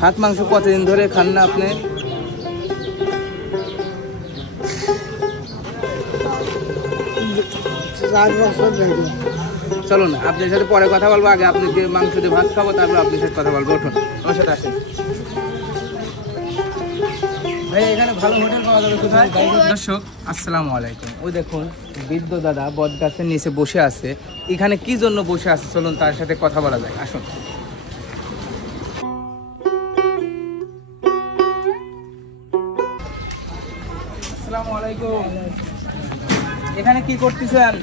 ভাত মাংস কতদিন ধরে খান না আপনি? চলুন আপনার সাথে পরে কথা বলবো, আগে আপনি মাংস দিয়ে ভাত খাবো, তারপর আপনার সাথে কথা বলবো। উঠুন আমার সাথে আসেন। ভাই এখানে ভালো হোটেল পাওয়া যাবে কোথায়? দর্শক আসসালামু আলাইকুম। ওই দেখুন বৃদ্ধ দাদা বট গাছের নিচে বসে আছে। এখানে কি জন্য বসে আছে চলুন তার সাথে কথা বলা যায়, আসুন। আসসালামু আলাইকুম। এখানে কি করতেছেন?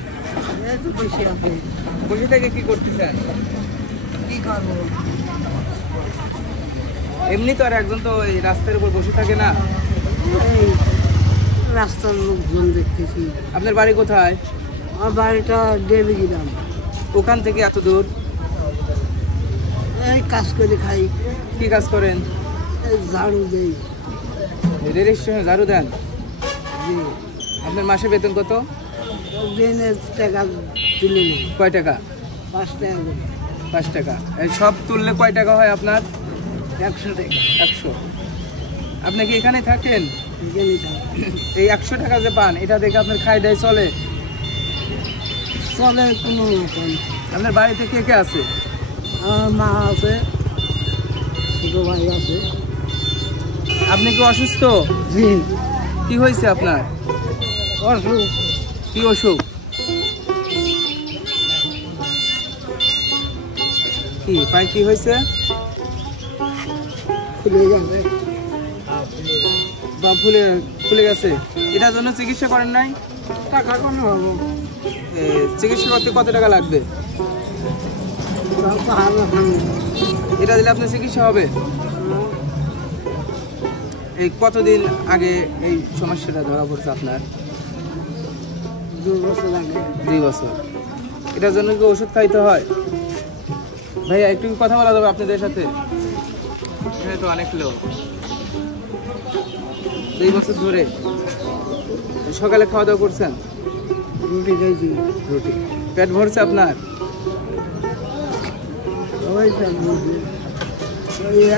বসে থেকে কি করতেছেন? কি করবো? এমনি তো আর একজন তো এই রাস্তার উপর বসে থাকে না। এই রাস্তার লোকজন দেখতেছি। আপনার বাড়ি কোথায়? আমার বাড়িটা দেবী গ্রাম। ওখান থেকে এত দূর? এই কাজ করে খাই। কি কাজ করেন? এই ঝাড়ু দেই। রেল স্টেশনে ঝাড়ু দেন? জি। আপনার মাসে বেতন কত? দিনের টাকা তুলে নেই। কয় টাকা? 5 টাকা করে। 5 টাকা। এই সব তুললে কয় টাকা হয় আপনার? 100 টাকা। 100। আপনি কি এখানে থাকেন? এখানেই থাকি। এই 100 টাকা যে পান এটা দেখে আপনার খাই দায় চলে? চলে কোনো রকম। আপনার বাড়িতে কে কে আছে? আমার মা আছে, ছোট ভাই আছে। আপনি কি অসুস্থ? জি। কি হয়েছে আপনার? অসুখ। কি অসুখ? কি পায়ে কি হয়েছে? খুলে গেছে। বা ফুলে গেছে। এটার জন্য চিকিৎসা করেন নাই? টাকা কোনো হবো। চিকিৎসা করতে কত টাকা লাগবে? এটা দিলে আপনার চিকিৎসা হবে? এই কতদিন আগে এই সমস্যাটা ধরা পড়ছে আপনার? 2 বছর আগে। 2 বছর। এটার জন্য কি ওষুধ খাইতে হয়? ভাইয়া একটু কথা বলা যাবে আপনাদের সাথে? এখানে তো অনেক লোক। 2 বছর ধরে সকালে খাওয়া দাওয়া করছেন? রুটি খাইছি। রুটি। পেট ভরছে আপনার? ওই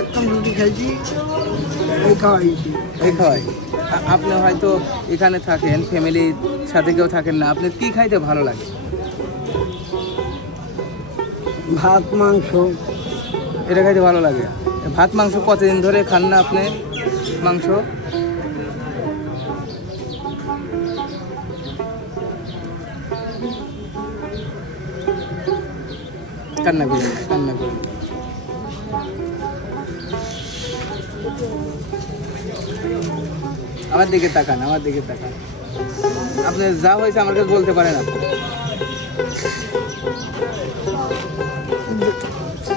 একটা রুটি খাইছি, এই খাওয়াইছি। এই খাওয়াই। আপনি হয়তো এখানে থাকেন, ফ্যামিলির সাথে কেউ থাকেন না, আপনার কি খাইতে ভালো লাগে? ভাত মাংস। এটা খাইতে ভালো লাগে। ভাত মাংস কতদিন ধরে খান না আপনি মাংস? কান্না করেন, কান্না করেন। আমার দিকে তাকান, আমার দিকে তাকান। আপনি যা হয়েছে আমার কাছে বলতে পারেন আপনি।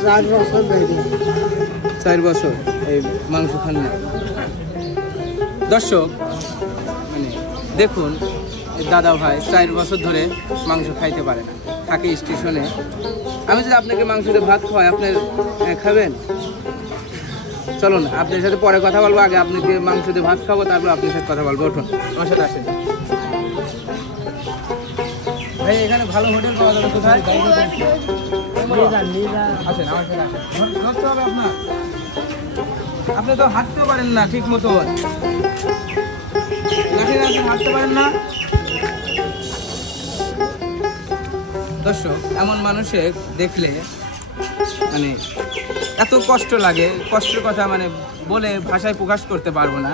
4 বছর ধরে। 4 বছর এই মাংস খান না। দর্শক মানে দেখুন দাদা ভাই 4 বছর ধরে মাংস খাইতে পারে না, থাকে স্টেশনে। আমি যদি আপনাকে মাংস দিয়ে ভাত খাওয়াই আপনার খাবেন? চলুন আপনার সাথে পরে কথা বলবো, আগে আপনাকে মাংস দিয়ে ভাত খাবো, তারপর আপনার সাথে কথা বলবো। উঠুন আমার সাথে আসেন। ভাই এখানে ভালো হোটেল পাওয়া যাবে কোথায়? আসেন আমার সাথে আসেন। ধরতে হবে আপনার। আপনি তো হাঁটতেও পারেন না ঠিক মতো। হাঁটতে পারেন না। দর্শক এমন মানুষে দেখলে মানে এত কষ্ট লাগে, কষ্টের কথা মানে বলে ভাষায় প্রকাশ করতে পারবো না।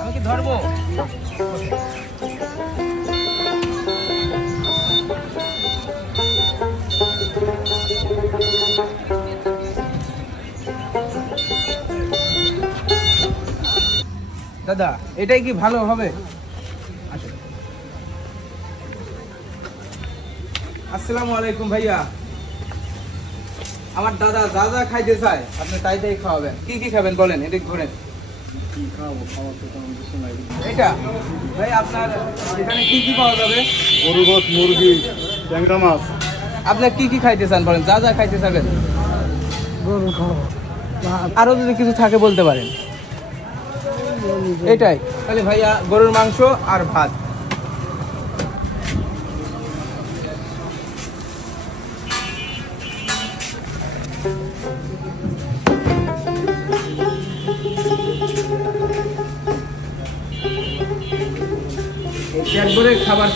আমি কি ধরবো? দাদা এটাই কি ভালো হবে? আসসালামু আলাইকুম ভাইয়া। আমার দাদা যা যা খাইতে চায় আপনি তাই তাই খাওয়াবেন। কি কি খাবেন বলেন, এটা ঘোরেন। এটা ভাই আপনার এখানে কি কি পাওয়া যাবে? গরু গোশ, মুরগি, ট্যাংরা মাছ। আপনার কি কি খাইতে চান বলেন, যা যা খাইতে চাবেন। গরু খাওয়া। আরো যদি কিছু থাকে বলতে পারেন। এটাই তাহলে ভাইয়া গরুর মাংস আর ভাত। পেট ভরে খাবার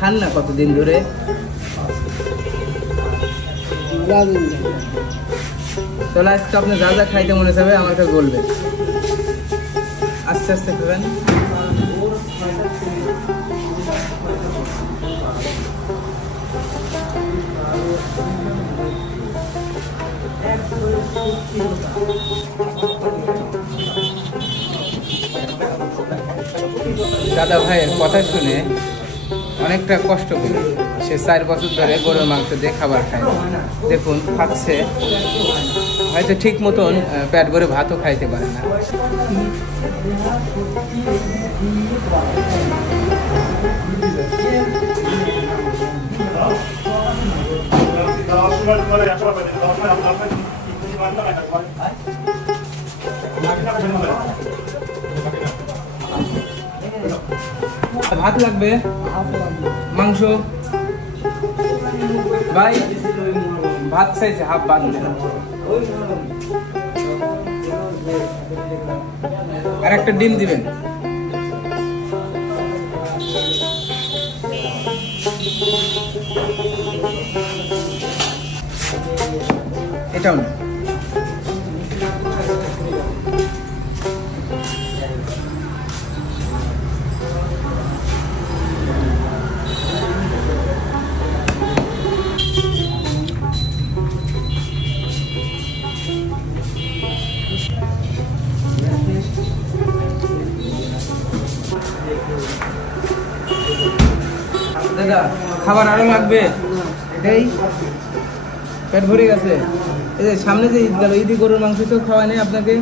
খান না কতদিন ধরে? তাহলে আজকে আপনি যা যা খাইতে মনে যাবে আমার কাছে বলবেন, আস্তে আস্তে খাবেন। দাদা ভাইয়ের কথা শুনে অনেকটা কষ্ট করে সে 4 বছর ধরে গরুর মাংস দিয়ে খাবার খায়। দেখুন খাচ্ছে, হয়তো ঠিক মতন পেট ভরে ভাতও খাইতে পারে না। ভাত লাগবে, মাংস ভাই ভাত চাইছে, হাফ ভাত আর একটা ডিম দিবেন। এটাও না, দাদা খাবার আরো লাগবে? এটাই পেট ভরে গেছে। এই যে সামনে যে ঈদ গেল, ঈদি গরুর মাংস তো খাওয়া নেই আপনাকে।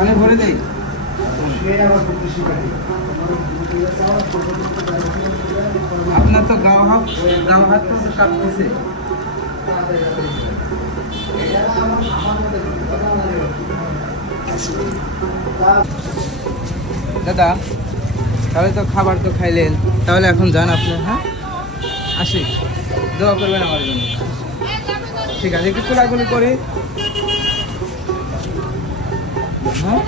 অনেক ভরে দেই। আপনার তো গাও হাত তো কাঁপতেছে। দাদা তাহলে তো খাবার তো খাইলেন, তাহলে এখন যান আপনি। হ্যাঁ আসি, দোয়া করবেন আমার জন্য। ঠিক আছে, একটু কোলাকুলি করি। হ্যাঁ